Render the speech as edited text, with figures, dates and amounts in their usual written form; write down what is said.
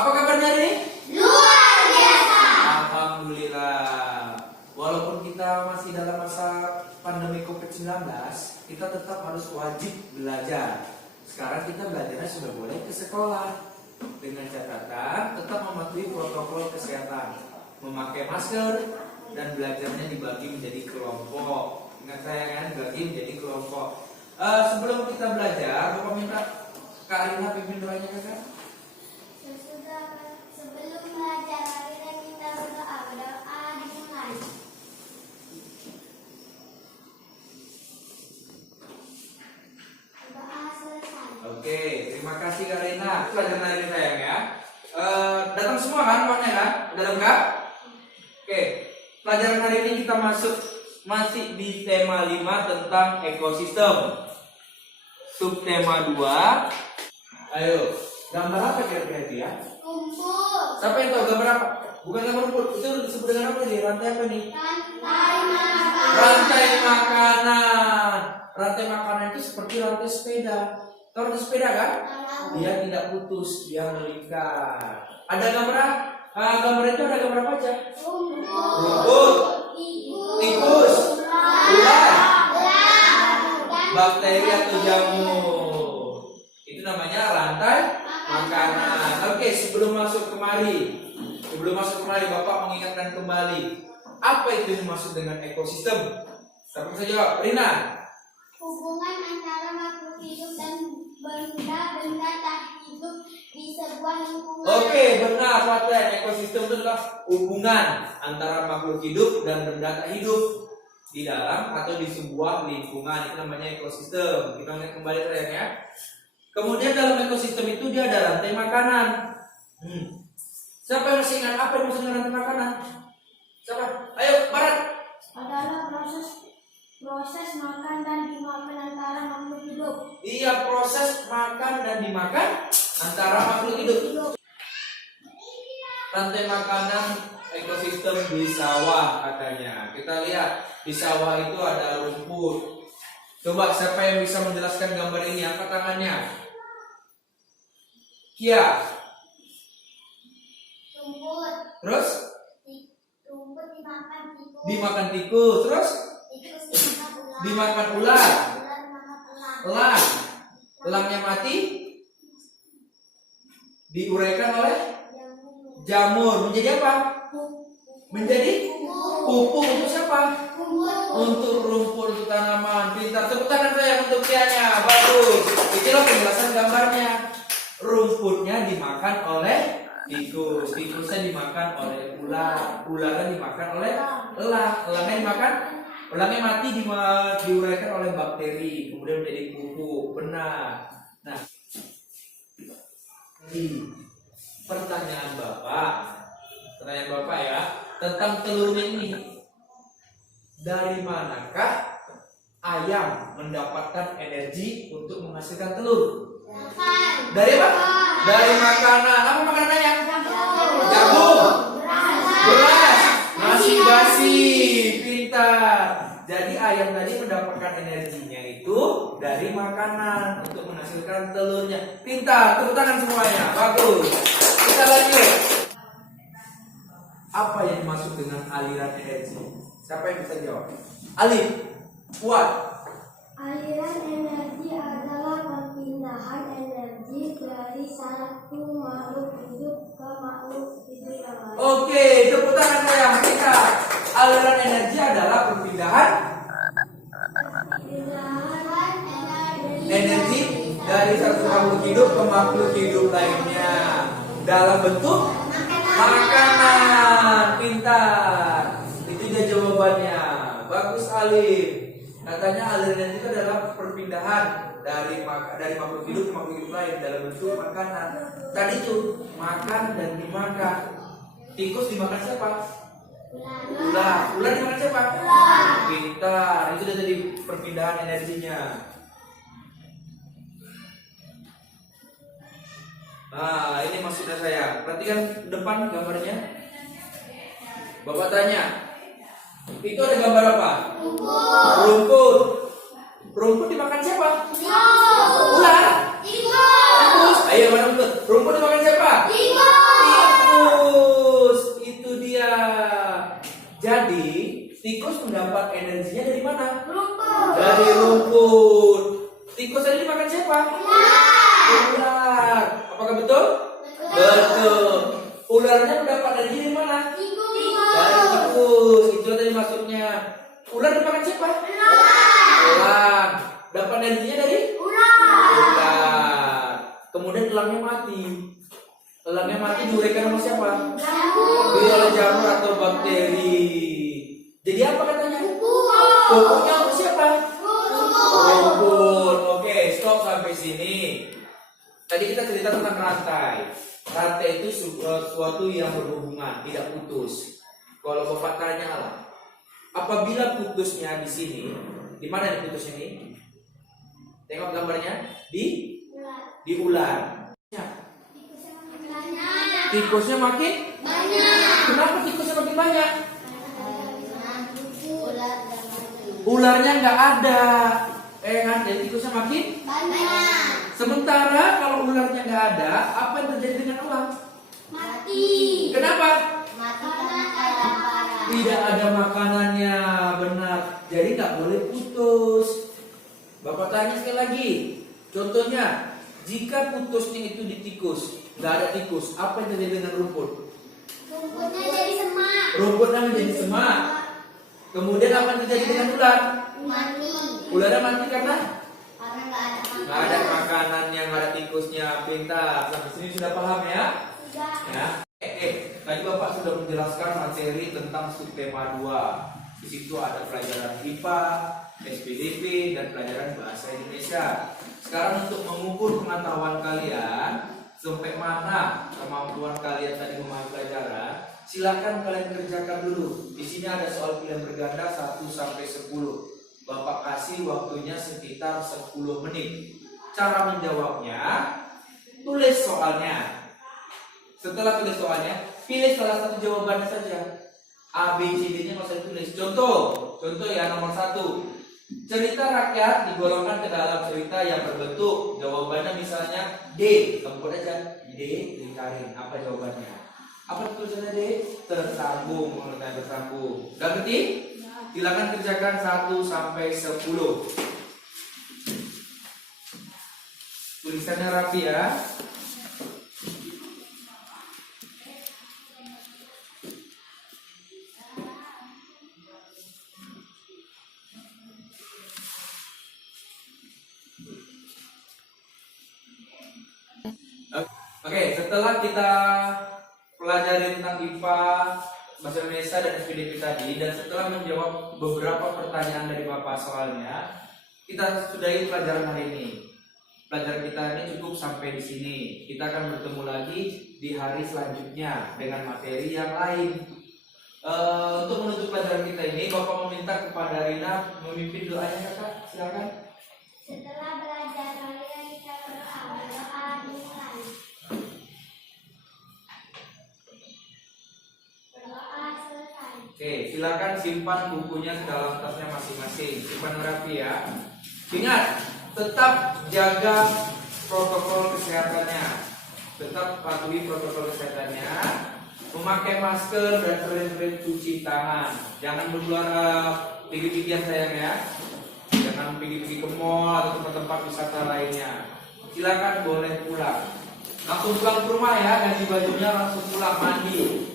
Apa kabarnya hari ini? Luar biasa. Alhamdulillah. Walaupun kita masih dalam masa pandemi COVID-19, kita tetap harus wajib belajar. Sekarang kita belajarnya sudah boleh ke sekolah. Dengan catatan tetap mematuhi protokol kesehatan, memakai masker, dan belajarnya dibagi menjadi kelompok. Ingat saya kan, dibagi menjadi kelompok. Sebelum kita belajar, Bapak minta Kak Arina pimpin doanya kakak. Sebelum belajar kita minta berdoa. Berdoa dimulai. Doa selesai. Oke, terima kasih Kak Arina. Pelajaran hari ini sayang ya. Datang semua kan uangnya kan? Udah lengkap? Oke, pelajaran hari ini kita masih di tema 5 tentang ekosistem. Subtema 2. Ayo, gambar apa kira-kira itu ya? Rumput. Siapa yang tahu gambar apa? Bukan gambar rumput, itu disebut dengan apa nih? Rantai apa nih? Rantai makanan. Rantai makanan. Rantai makanan itu seperti rantai sepeda. Tahu rantai sepeda kan? Dia tidak putus, dia melingkar. Ada gambar gambar itu ada gambar apa aja? Rumput, tikus, ular, bakteri atau jamur. Itu namanya rantai makanan. Oke, sebelum masuk kemari Bapak mengingatkan kembali, apa itu yang dimaksud dengan ekosistem? Siapa bisa jawab? Rina. Hubungan antara makhluk hidup dan benda-benda tak hidup di sebuah lingkungan. Oke, benar Paten. Ekosistem itu adalah hubungan antara makhluk hidup dan benda tak hidup di dalam atau di sebuah lingkungan. Itu namanya ekosistem. Kita lihat kembali sayang ya. Kemudian dalam ekosistem itu dia ada rantai makanan. Siapa yang masih ingat apa yang maksudnya rantai makanan? Siapa? Ayo, Barat. Adalah proses makan dan dimakan antara makhluk hidup. Iya, proses makan dan dimakan antara makhluk hidup. Rantai makanan ekosistem di sawah katanya. Kita lihat di sawah itu ada rumput. Coba siapa yang bisa menjelaskan gambar ini? Angkat tangannya. Kia. Rumput. Terus Rumput dimakan tikus. dimakan tikus. Terus Tikus dimakan ular. dimakan ular. Ular makan elang. Elang. Elangnya mati. Diuraikan oleh jamur. Menjadi apa? Menjadi pupuk untuk siapa? Untuk rumput, untuk tanaman. Pintar. Tepuk tangan saya untuk Kianya. Bagus. Itulah penjelasan gambarnya. Rumputnya dimakan oleh tikus. Tikusnya dimakan oleh ular. Ularnya dimakan oleh elang. Elangnya dimakan. Elangnya mati diuraikan oleh bakteri. Kemudian menjadi pupuk. Benar. Nah, pertanyaan Bapak ya tentang telurnya ini. Dari manakah ayam mendapatkan energi untuk menghasilkan telur? Dari apa? Dari makanan. Apa makanan ayam? Jagung, beras, nasi basi. Pintar. Jadi ayam tadi mendapatkan energinya itu dari makanan untuk menghasilkan telurnya. Pintar. Tepuk tangan semuanya. Bagus. Kita lanjut. Apa yang dimaksud dengan aliran energi? Siapa yang bisa jawab? Alif, kuat. Aliran energi adalah perpindahan energi dari satu makhluk hidup ke makhluk hidup yang lain. Oke, tepuk tangan saya. Kita aliran energi adalah perpindahan energi dari satu makhluk hidup ke makhluk hidup lainnya dalam bentuk makanan. Pintar. Itu dia jawabannya. Bagus Alif. Katanya aliran energi itu adalah perpindahan dari makhluk hidup ke makhluk hidup lain dalam bentuk makanan. Tadi itu makan dan dimakan. Tikus dimakan siapa? Ular. Ular dimakan siapa? Pintar. Itu dia tadi perpindahan energinya. Nah, ini maksudnya saya. Perhatikan depan gambarnya. Bapak tanya, itu ada gambar apa? Rumput. Rumput dimakan siapa? Ular. Tikus. Ayo mana rumput? Rumput dimakan siapa? Tikus. elangnya mati. Elangnya mati diuraikan sama siapa? Beli oleh jamur atau bakteri. Jadi apa katanya? Pupuknya untuk siapa? Rumput. Oke, stop sampai sini. Tadi kita cerita tentang rantai. Rantai itu suatu yang berhubungan, tidak putus. Kalau Bapak tanya lah, apabila putusnya di sini, di mana di putusnya ini? Tengok gambarnya di ular. Tikusnya makin banyak. Kenapa tikusnya makin banyak? Ularnya nggak ada, kan? Jadi tikusnya makin banyak. Sementara kalau ularnya nggak ada, apa yang terjadi dengan ular? Mati. Kenapa? Tidak ada makanannya, benar. Jadi nggak boleh putus. Bapak tanya sekali lagi. Contohnya, jika putusnya itu di tikus, nggak ada tikus, apa yang terjadi dengan rumput? Rumputnya jadi semak. Rumputnya menjadi semak. Kemudian apa yang terjadi dengan ular? Mati. Ularnya mati karena Karena nggak ada makanannya, nggak ada tikusnya. Pintar. Sampai sini sudah paham ya? Sudah. Ya. Tadi Bapak sudah menjelaskan materi tentang subtema 2. Di situ ada pelajaran IPA, SPDP, dan pelajaran bahasa Indonesia. Sekarang untuk mengukur pengetahuan kalian, sampai mana kemampuan kalian tadi memahami pelajaran, silakan kalian kerjakan dulu. Di sini ada soal pilihan berganda 1 sampai 10. Bapak kasih waktunya sekitar 10 menit. Cara menjawabnya, tulis soalnya. Setelah tulis soalnya, pilih salah satu jawabannya saja. A, B, C, D-nya nggak usah ditulis. Contoh ya, nomor 1. Cerita rakyat digolongkan ke dalam cerita yang berbentuk. Jawabannya misalnya D. Sebut aja D, lingkarin. Apa jawabannya? Apa tulisannya D? Tersambung, mengenai tersambung. Udah ngerti? Silakan kerjakan 1 sampai 10. Tulisannya rapi ya. Oke, setelah kita pelajari tentang IPA, Bahasa Indonesia dan SPDP tadi, dan setelah menjawab beberapa pertanyaan dari Bapak soalnya, kita sudahi pelajaran hari ini. Pelajaran kita ini cukup sampai di sini. Kita akan bertemu lagi di hari selanjutnya dengan materi yang lain. Untuk menutup pelajaran kita ini, Bapak meminta kepada Rina memimpin doanya, kakak. Silakan. Setelah belajar kalian kita berdoa dimulai. Berdoa selesai. Oke, silakan simpan bukunya ke dalam tasnya masing-masing. Simpan rapi ya. Ingat, tetap jaga protokol kesehatannya. Tetap patuhi protokol kesehatannya. Memakai masker dan sering-sering cuci tangan. Jangan berkeluar pergi-pergian sayang ya. Jangan pergi-pergi ke mall atau tempat-tempat wisata lainnya. Silakan boleh pulang. Langsung pulang ke rumah ya, ganti bajunya langsung pulang mandi.